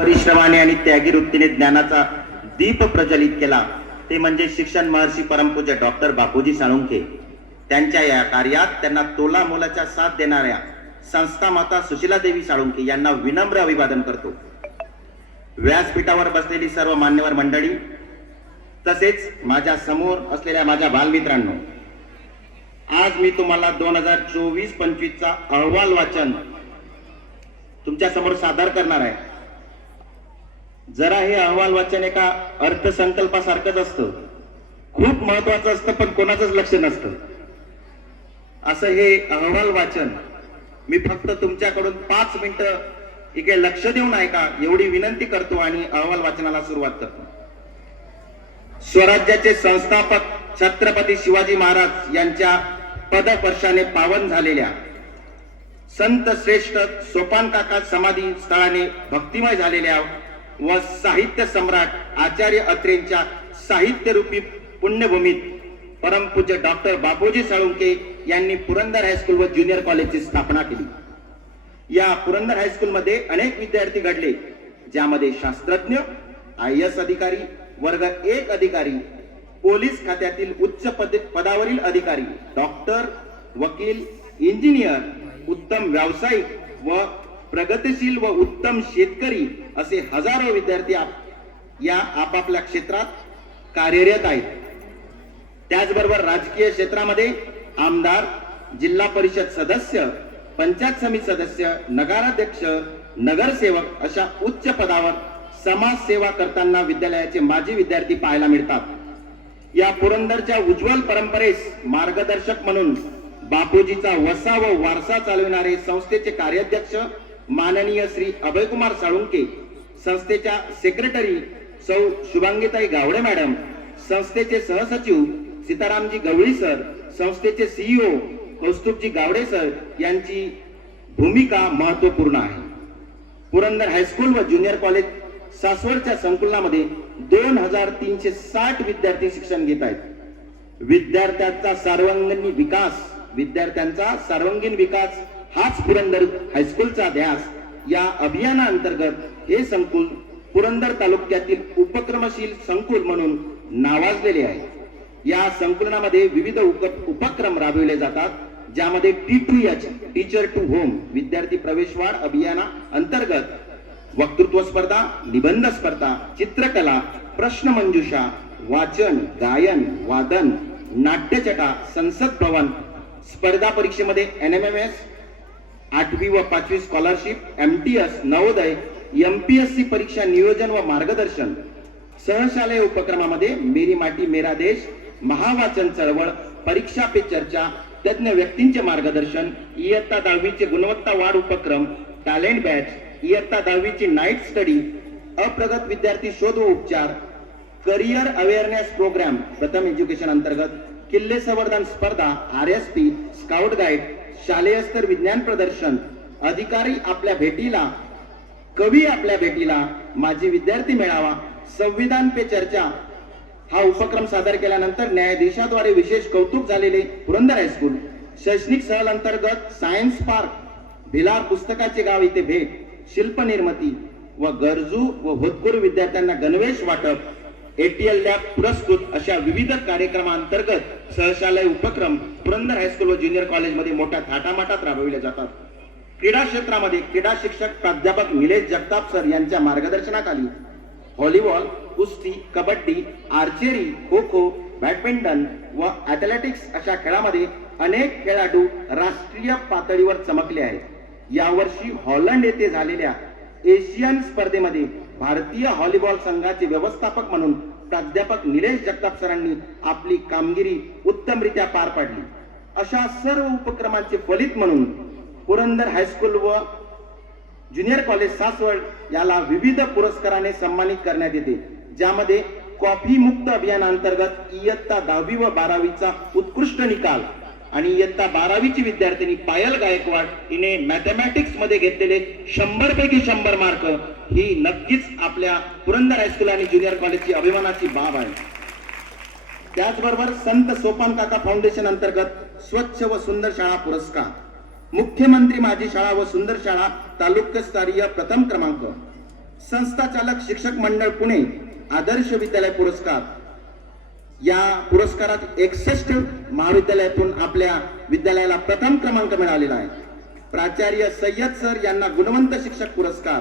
परिश्रमाने आणि त्यागी वृत्तीने ज्ञानाचा दीप प्रज्वलित केला. ते म्हणजे शिक्षण महर्षी परमपूज्य डॉक्टर बापूजी साळुंखे. त्यांच्या या कार्यात त्यांना तोला मोलाच्या साथ देणाऱ्या संस्था माता सुशीला देवी साळुंखे यांना विनम्र अभिवादन करतो. व्यासपीठावर बसलेली सर्व मान्यवर मंडळी तसेच माझ्यासमोर असलेल्या माझ्या बालमित्रांनो आज मी तुम्हाला दोन हजार चोवीस पंचवीसचा अहवाल वाचन तुमच्यासमोर सादर करणार आहे. जरा हे अहवाल वाचन एका अर्थसंकल्पासारखंच असतं. खूप महत्वाचं असतं पण कोणाचंच लक्ष नसतं. असं हे अहवाल वाचन मी फक्त तुमच्याकडून पाच मिनिटं इकडे लक्ष देऊन ऐका एवढी विनंती करतो आणि अहवाल वाचनाला सुरुवात करतो. स्वराज्याचे संस्थापक छत्रपती शिवाजी महाराज यांच्या पदस्पर्शाने पावन झालेल्या संत श्रेष्ठ सोपान काका समाधी स्थळाने भक्तिमय झालेल्या व साहित्य सम्राट आचार्य अत्रेंच्या साहित्यरूपी पुण्यभूमीत परमपूज्य डॉक्टर बापूजी साळुंके यांनी पुरंदर हायस्कूल व ज्युनियर कॉलेजची स्थापना केली. या पुरंदर हायस्कूलमध्ये अनेक विद्यार्थी घडले ज्यामध्ये शास्त्रज्ञ आय एस अधिकारी वर्ग एक अधिकारी पोलीस खात्यातील उच्च पद पदावरील अधिकारी डॉक्टर वकील इंजिनियर उत्तम व्यावसायिक व प्रगतिशील व उत्तम शेतकरी असे हजारो विद्यार्थी आप- या आपापल्या क्षेत्रात कार्यरत आहेत. त्याचबरोबर राजकीय क्षेत्रामध्ये आमदार जिल्हा परिषद सदस्य पंचायत समिती सदस्य नगराध्यक्ष नगरसेवक अशा उच्च पदावर समाज सेवा करताना विद्यालयाचे माजी विद्यार्थी पाहायला मिळतात. या पुरंदरच्या उज्ज्वल परंपरेस मार्गदर्शक म्हणून बापूजीचा वसा व वारसा चालविणारे संस्थेचे कार्याध्यक्ष माननीय श्री अभयकुमार साळुंके संस्थेच्या सेक्रेटरी सौ शुभांगीताई गावडे मॅडम संस्थेचे सहसचिव सीतारामजी गवळी सर संस्थेचे सीईओ कौस्तुभजी गावडे सर यांची भूमिका महत्त्वपूर्ण आहे. पुरंदर हायस्कूल व ज्युनियर कॉलेज सासवडच्या संकुलनामध्ये दोन हजार तीनशे साठ विद्यार्थी शिक्षण घेत आहेत. विद्यार्थ्यांचा सर्वांगीण विकास विद्यार्थ्यांचा सर्वांगीण विकास हाच पुरंदर हायस्कूलचा ध्यास या अभियानाअंतर्गत हे संकुल पुरंदर तालुक्यातील उपक्रमशील संकुल म्हणून नावाजलेले आहे. या संकुलनामध्ये विविध उपक्रम राबविले जातात ज्यामध्ये T to H teacher to home विद्यार्थी प्रवेशवाढ अभियाना अंतर्गत वक्तृत्व स्पर्धा निबंध स्पर्धा चित्रकला प्रश्नमंजुषा वाचन गायन वादन नाट्यचटा संसद भवन स्पर्धा परीक्षेमध्ये एन एम एम एस आठवी व पाचवी scholarship M T S Navodaya M P S C परीक्षा नियोजन व मार्गदर्शन. सहशालेय उपक्रमामध्ये मेरी माटी मेरा देश महावाचन चळवळ परीक्षा पे चर्चा तज्ञ व्यक्तींचे मार्गदर्शन इयत्ता दहावीचे गुणवत्ता वाढ उपक्रम टॅलेंट बॅच इयत्ता दहावीची नाईट स्टडी अप्रगत विद्यार्थी शोध व उपचार career awareness program Pratham education अंतर्गत किल्ले संवर्धन स्पर्धा R S P scout guide शालेय स्तर विज्ञान प्रदर्शन अधिकारी आपल्या भेटीला कवी आपल्या भेटीला माजी विद्यार्थी मेळावा संविधान पे चर्चा. हा उपक्रम सादर केल्यानंतर न्यायाधीशाद्वारे विशेष कौतुक झालेले पुरंदर हायस्कूल शैक्षणिक सहल अंतर्गत सायन्स पार्क भिलार पुस्तकाचे गाव इथे भेट शिल्प निर्मिती व गरजू व होतकरू विद्यार्थ्यांना गणवेश वाटप एटीएल लॅब पुरस्कृत अशा विविध कार्यक्रमांतर्गत सहशालय उपक्रम पुरंदर हायस्कूल व ज्युनियर कॉलेजमध्ये मोठ्या थाटामाटात राबविले जातात. क्रीडा क्षेत्रामध्ये क्रीडा शिक्षक प्राध्यापक निलेश जगताप सर यांच्या मार्गदर्शनाखाली व्हॉलीबॉल कुस्ती कबड्डी आर्चेरी खो खो बॅडमिंटन व ॲथलेटिक्स अशा खेळामध्ये अनेक खेळाडू राष्ट्रीय पातळीवर चमकले आहेत. यावर्षी हॉलंड येथे झालेल्या एशियन स्पर्धेमध्ये भारतीय व्हॉलीबॉल संघाचे व्यवस्थापक म्हणून प्राध्यापक निलेश जगताप सरांनी आपली कामगिरी उत्तमरित्या पार पाडली. अशा सर्व उपक्रमांचे फलित म्हणून पुरंदर हायस्कूल व ज्युनियर कॉलेज सासवड याला विविध पुरस्काराने सन्मानित करण्यात येते. ज्यामध्ये कॉफी मुक्त अभियानांतर्गत इयत्ता दहावी व बारावीचा उत्कृष्ट निकाल आणि इयत्ता बारावीची विद्यार्थिनी पायल गायकवाड हिने मॅथमॅटिक्समध्ये घेतलेले शंभर पैकी शंभर मार्क ही नक्कीच आपल्या पुरंदर हायस्कूल आणि ज्युनियर कॉलेजची अभिमानाची बाब आहे. त्याचबरोबर संत सोपान काका फाउंडेशन अंतर्गत स्वच्छ व सुंदर शाळा पुरस्कार. मुख्यमंत्री माझी शाळा व सुंदर शाळा तालुक्यस्तरीय प्रथम क्रमांक. संस्था चालक शिक्षक मंडळ पुणे आदर्श विद्यालय पुरस्कार. या पुरस्कारात एकसष्ट महाविद्यालयातून आपल्या विद्यालयाला प्रथम क्रमांक मिळालेला आहे. प्राचार्य सय्यद सर यांना गुणवंत शिक्षक पुरस्कार.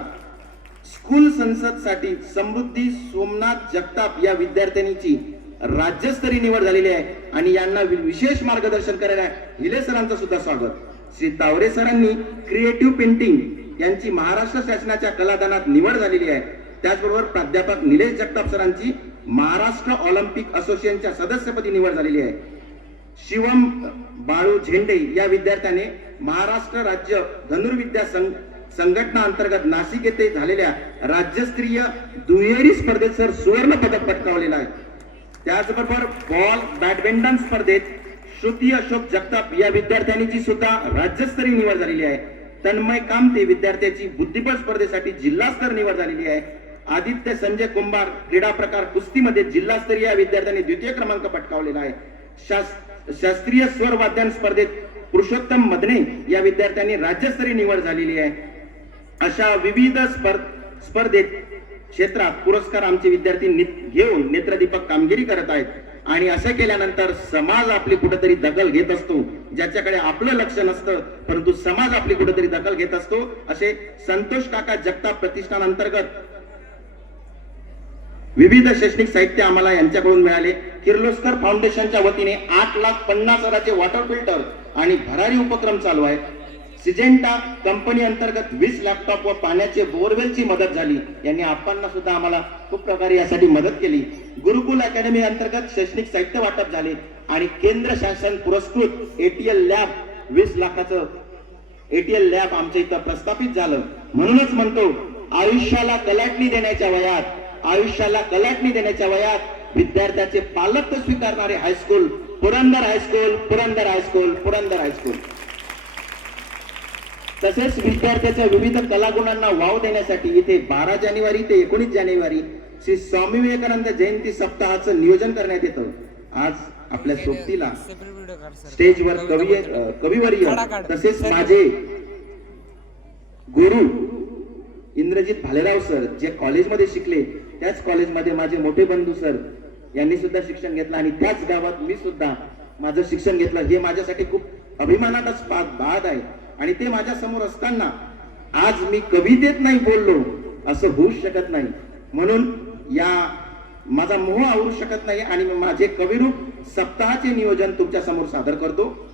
स्कूल संसदसाठी समृद्धी सोमनाथ जगताप या विद्यार्थिनीची राज्यस्तरीय निवड झालेली आहे आणि यांना विशेष मार्गदर्शन करायला हिले सरांचं सुद्धा स्वागत. श्री तावरे सरांनी क्रिएटिव्ह पेंटिंग यांची महाराष्ट्र शासनाच्या कलादानात निवड झालेली आहे. त्याचबरोबर प्राध्यापक निलेश जगताप सरांची महाराष्ट्र ऑलिम्पिक असोसिएशनच्या सदस्यपदी निवड झालेली आहे. शिवम बाळू झेंडे या विद्यार्थ्याने महाराष्ट्र राज्य धनुर्विद्या संघ संघटना अंतर्गत नाशिक येथे झालेल्या राज्यस्तरीय दुहेरी स्पर्धेत सर सुवर्ण पदक पटकावलेलं आहे. त्याचबरोबर बॉल बॅडमिंटन स्पर्धेत श्रुती अशोक जगताप या विद्यार्थ्यांची सुद्धा राज्यस्तरीय निवड झालेली आहे. तन्मय कामते विद्यार्थ्याची बुद्धिबळ स्पर्धेसाठी जिल्हास्तर निवड झालेली आहे. आदित्य संजय कुंभार क्रीडा प्रकार कुस्तीमध्ये जिल्हास्तरीय या विद्यार्थ्यांनी द्वितीय क्रमांक पटकावलेला आहे. शास- शास्त्रीय स्वर वाद्यान स्पर्धेत पुरुषोत्तम मदने या विद्यार्थ्यांनी राज्यस्तरीय निवड झालेली आहे. अशा विविध स्पर्धेत क्षेत्रात पुरस्कार आमचे विद्यार्थी नि- घेऊन नेत्रदीपक कामगिरी करत आहेत. आणि असं केल्यानंतर समाज आपली कुठेतरी दखल घेत असतो ज्याच्याकडे आपलं लक्ष नसतं परंतु समाज आपली कुठेतरी दखल घेत असतो असे संतोष काका जगताप प्रतिष्ठान अंतर्गत विविध शैक्षणिक साहित्य आम्हाला यांच्याकडून मिळाले. किर्लोस्कर फाउंडेशनच्या वतीने आठ लाख पन्नास हजाराचे वॉटर फिल्टर आणि भरारी उपक्रम चालू आहे. सिजेंटा कंपनी अंतर्गत वीस लॅपटॉप व पाण्याचे बोरवेलची मदत झाली. यांनी आप्पांना सुद्धा आम्हाला खूप प्रकारे यासाठी मदत केली. गुरुकुल अकॅडमी अंतर्गत शैक्षणिक साहित्य वाटप झाले आणि केंद्र शासन पुरस्कृत एटीएल लॅब वीस लाखाचं एटीएल लॅब आमच्या इथं प्रस्थापित झालं. म्हणूनच म्हणतो आयुष्याला कलाटणी देण्याच्या वयात आयुष्याला कलाटणी देण्याच्या वयात विद्यार्थ्याचे पालक स्वीकारणारे high school Purandar high school Purandar high school Purandar high school तसेच विद्यार्थ्याच्या विविध कलागुणांना वाव देण्यासाठी इथे बारा जानेवारी ते एकोणीस जानेवारी श्री स्वामी विवेकानंद जयंती सप्ताहाचं नियोजन करण्यात येतं. आज आपल्या सोबतीला स्टेजवर कवी कविवर्य. तसेच माझे गुरु इंद्रजित भालेराव सर जे कॉलेजमध्ये शिकले त्याच कॉलेजमध्ये माझे मोठे बंधू सर यांनी सुद्धा शिक्षण घेतलं आणि त्याच गावात मी सुद्धा माझं शिक्षण घेतलं. हे माझ्यासाठी खूप अभिमानाचाच पा- बाद आहे. आणि ते माझ्यासमोर असताना आज मी कवितेत नाही बोललो असं होऊ शकत नाही. म्हणून या माझा मोह आवरू शकत नाही आणि माझे कविरूप सप्ताहाचे नियोजन तुमच्यासमोर सादर करतो.